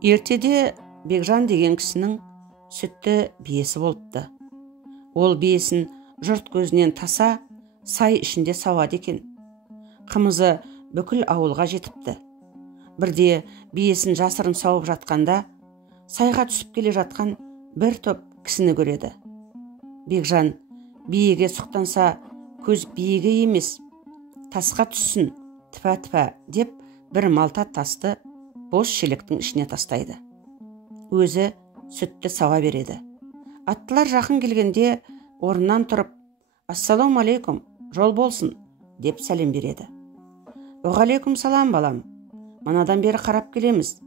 Ертеде Бекжан деген кісінің сүтті биесі болыпты. Ол биесін жұрт көзінен таса, сай ішінде сауады екен. Қымызы бүкіл ауылға жетіпті. Бірде биесін жасырын сауып жатқанда, сайға түсіп келе жатқан бір топ кісіні көреді. Бекжан биеге сұқтанса, көз биеге емес, тасқа түссін, тіпә-тіпә деп бір малта тасты бос шелектің ішіне тастайды. Өзі сүтті сауа береді. Аттылар жақын келгенде орнынан тұрып, «Ассалаумалейкум, жол болсын» деп сәлем береді. «Уғалейкум салам, балам. Манадан бері қарап келеміз.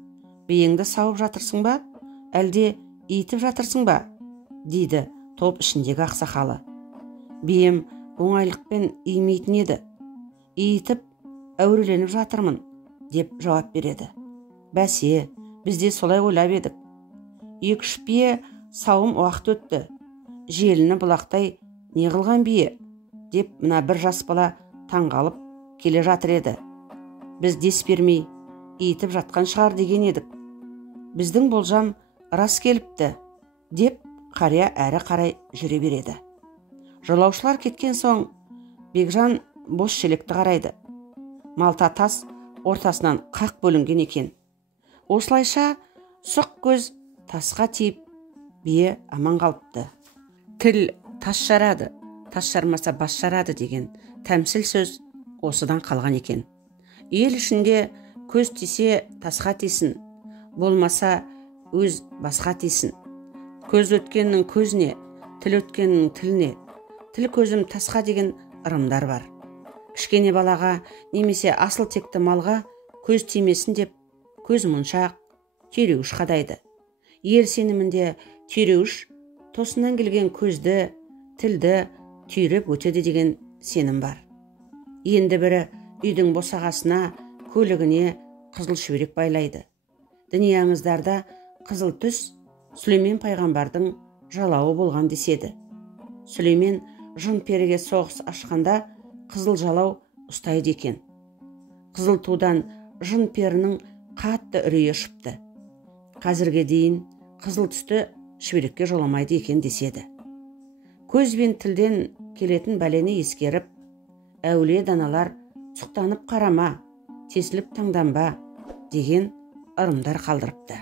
Биеңді сауып жатырсың ба, әлде иітіп жатырсың ба?» дейді топ ішіндегі ақсақалы. «Бием оңайлықпен иімейтін еді. Иітіп, әуреленіп жатырмын» деп жауап береді. «Бәсе, бізде солай ойлап едік. 2-3 бие сауым уақыт өтті. Желіні бұлақтай не қылған бие?» деп мына бір жас бала таңғалып келе жатыр еді. «Біз дес бермей иітіп жатқан шығар деген едік. Біздің болжам рас келіпті» деп қария әрі қарай жүре береді. Жолаушылар кеткен соң Бекжан бос шелекті қарайды. Малта тас ортасынан қақ бөлінген екен. Осылайша сұқ көз тасқа тиіп, бие аман қалыпты. Тіл тас жарады, тас жармаса бас жарады деген тәмсіл сөз осыдан қалған екен. Ел ішінде көз тисе тасқа тисін, болмаса өз басқа тисін. Көз өткеннің көзіне, тіл өткеннің тіліне, тіл көзім тасқа деген ырымдар бар. Кішкене балаға немесе асыл текті малға көз тимесін деп көз мұншақ, түйреуіш қадайды. Ел сенімінде түйреуіш тосынан келген көзді, тілді түйреп өтеді деген сенім бар. Енді бірі үйдің босағасына, көлігіне қызыл шүберек байлайды. Діни аңыздарда қызыл түс Сүлеймен пайғамбардың жалауы болған деседі. Сүлеймен жын періге соғыс ашқанда қызыл жалау ұстайды екен. Қызыл тудан жын перінің қатты үрейі ұшыпты. Қазірге дейін қызыл түсті шүберекке жоламайды екен деседі. Көз бен тілден келетін бәлені ескеріп, әулие даналар сұқтанып қарама, тесіліп таңданба деген ырымдар қалдырыпты.